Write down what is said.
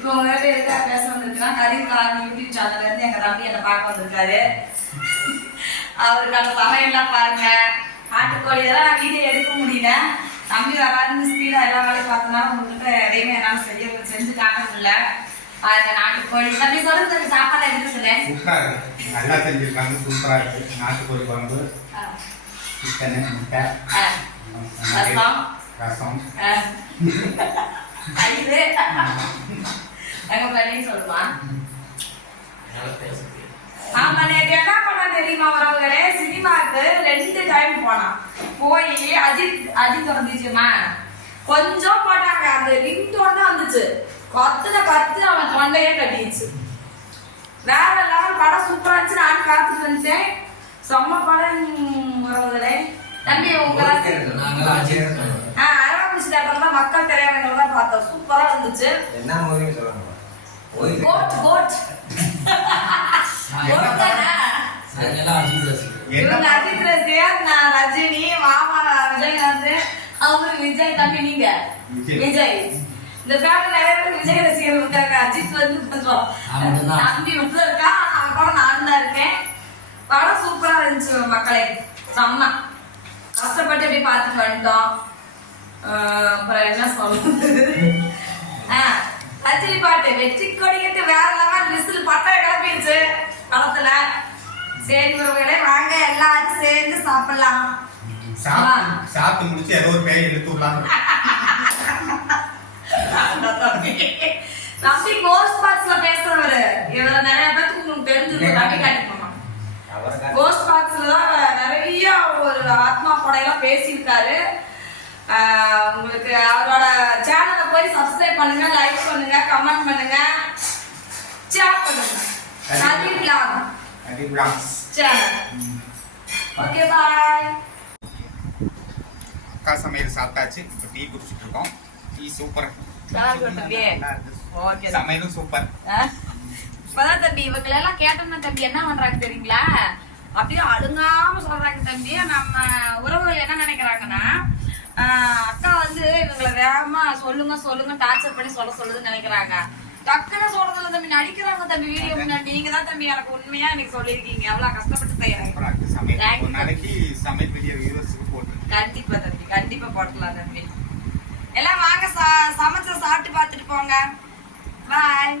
இப்போ உங்ககிட்ட எதுக்காக பேச வந்திருக்கேன், கரீம்லா யூடியூப் சேனல்ல இருந்து எங்க தம்பி என்ன பார்க்க வந்திருக்காரு. அவருக்கான சமையல்லாம் பாருங்க. நாட்டுக்கோழி இதெல்லாம் நான் வீடியோ எடுக்க முடியல, தம்பி வராதுன்னு ஸ்பீடா எல்லா வேலையும் பார்த்தனால உங்ககிட்ட எதையுமே என்னால செஞ்சு காட்ட முடியல. அந்த நாட்டுக்கோழி தம்பி சொல்லுங்க, தம்பி சாப்பாடு எடுத்து சொல்லேன். சூப்பரா இருக்கு, நல்லா செஞ்சிருக்காங்க, சூப்பரா இருக்கு. நாட்டுக்கோழி குழம்பு, சிக்கன், முட்டை, ரசம், தயிர். எங்க பிள்ளைங்க சொல்லுமா. ஆமா, நேற்று என்ன பண்ணா தெரியுமா வரவங்களே, சினிமாவுக்கு 2 டைம் போனான். போய் அஜித் வந்துச்சுமா, கொஞ்சம் போட்டாங்க, அந்த ரிங்டோன் தான் வந்துச்சு. கத்து அவன் தொண்டையே கட்டிடுச்சு. வேற லெவல் படம், சூப்பரா இருந்துச்சு. நான் காத்துட்டு வந்துட்டேன். செம்ம படம் வரவங்களே. தம்பி உங்க அரவாக்குறிச்சி தேட்டர்ல மக்கள் திரையரங்கில தான் பார்த்தோம், சூப்பரா இருந்துச்சு. என்ன மூவின்னு சொல்லுங்க. கோட் இவங்க அஜித் ரசிகர், நான் ரஜினி, மாமா விஜயகாந்த், அவரு விஜய், தம்பி நீங்க விஜய். இந்த ஃபேமிலி நிறைய பேர் விஜய் ரசிகர் இருக்காங்க. அஜித் வந்து கொஞ்சம் தம்பி உள்ள இருக்கா, அவன் கூட நானும் தான் இருக்கேன். படம் சூப்பரா இருந்துச்சு மக்களே, செம்ம கஷ்டப்பட்டு அப்படியே பார்த்துட்டு வந்துட்டோம். அப்புறம் என்ன சொல்றது, ரஜினி பாட்டு வெற்றி கொடிக்கிட்டு வேற லெவல், விசில் பட்டை கிளப்பிடுச்சு படத்துல. சரி உறவுகளே, வாங்க எல்லாரும் சேர்ந்து சாப்பிடலாம். சாப்பிட்டு முடிச்சு ஏதோ ஒரு பேய் எடுத்து விடலாம். தம்பி கோஸ்ட் பாக்ஸ்ல பேசுறவரு, இவர நிறைய பேருக்கு உங்களுக்கு தெரிஞ்சிருக்கும். தம்பி காட்டிக்கோமா, கோஸ்ட் பாக்ஸ்ல தான் நிறைய ஒரு ஆத்மா கொடையெல்லாம் பேசியிருக்காரு. உங்களுக்கு அவரோட சேனலை போய் சப்ஸ்கிரைப் பண்ணுங்க, லைக் பண்ணுங்க, கமெண்ட் பண்ணுங்க, ஷேர் பண்ணுங்க. கரீம் வ்ளாக்ஸ் சேனல். Okay bye. அக்கா சமையல் சாப்பிட்டாச்சு, இப்போ டீ குடிச்சிட்டு இருக்கோம். டீ சூப்பர், சமையலும் சூப்பர். இப்பதான் தம்பி இவங்களெல்லாம் கேட்டோம்னா தம்பி என்ன பண்றாங்க தெரியுங்களா, அப்படியே அழுங்காம சொல்றாங்க தம்பி. நம்ம உறவுகள் என்ன நினைக்கிறாங்கன்னா, அக்கா வந்து இவங்களை வேகமா சொல்லுங்க டார்ச்சர் பண்ணி சொல்லுதுன்னு நினைக்கிறாங்க. டக்குன்னு சொல்றதுல தம்பி நடிக்கிறாங்க தம்பி. வீடியோ முன்னாடி நீங்க தான் தம்பி எனக்கு உண்மையா எனக்கு சொல்லிருக்கீங்க, எவ்வளவு கஷ்டப்பட்டு செய்யறாங்க. கண்டிப்பா தம்பி, கண்டிப்பா போட்டலாம் தம்பி. எல்லாம் வாங்க சமைச்சு சாப்பிட்டு பார்த்துட்டு போங்க. பாய்.